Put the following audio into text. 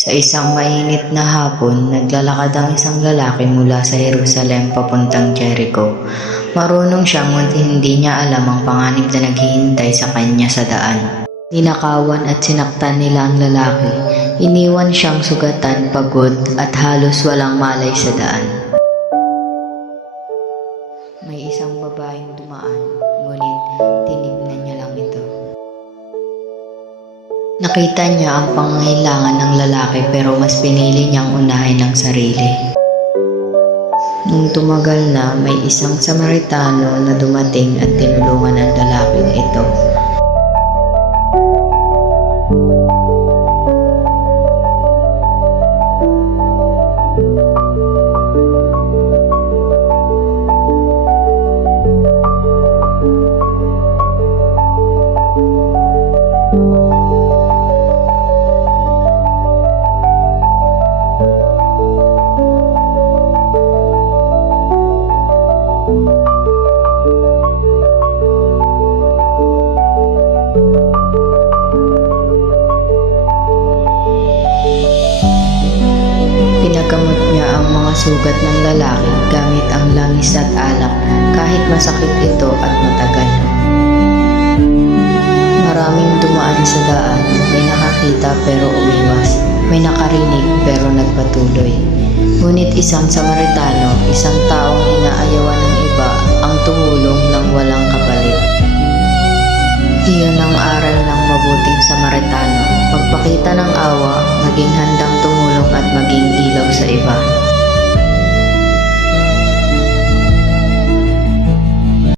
Sa isang mainit na hapon, naglalakad ang isang lalaki mula sa Jerusalem papuntang Jericho. Marunong siya ngunit hindi niya alam ang panganib na naghihintay sa kanya sa daan. Ninakawan at sinaktan nila ang lalaki. Iniwan siyang sugatan, pagod at halos walang malay sa daan. May isang babaeng dumaan, ngunit tinignan niya lang ito. Nakita niya ang pangangailangan ng lalaki pero mas pinili niyang unahin ang sarili. Nung tumagal na, may isang Samaritano na dumating at tinulungan ang lalaking ito. Pinagamot niya ang mga sugat ng lalaki gamit ang langis at alak kahit masakit ito at matagal. Maraming dumaan sa daan, may nakakita pero umiwas, may nakarinig pero nagpatuloy. Ngunit isang Samaritano, isang taong inaayawan ng iba, ang tumulong ng walang kapalit. Iyon ang aral ng mabuting Samaritano, magpakita ng awa, maging handang tumulong at maging ilaw sa iba.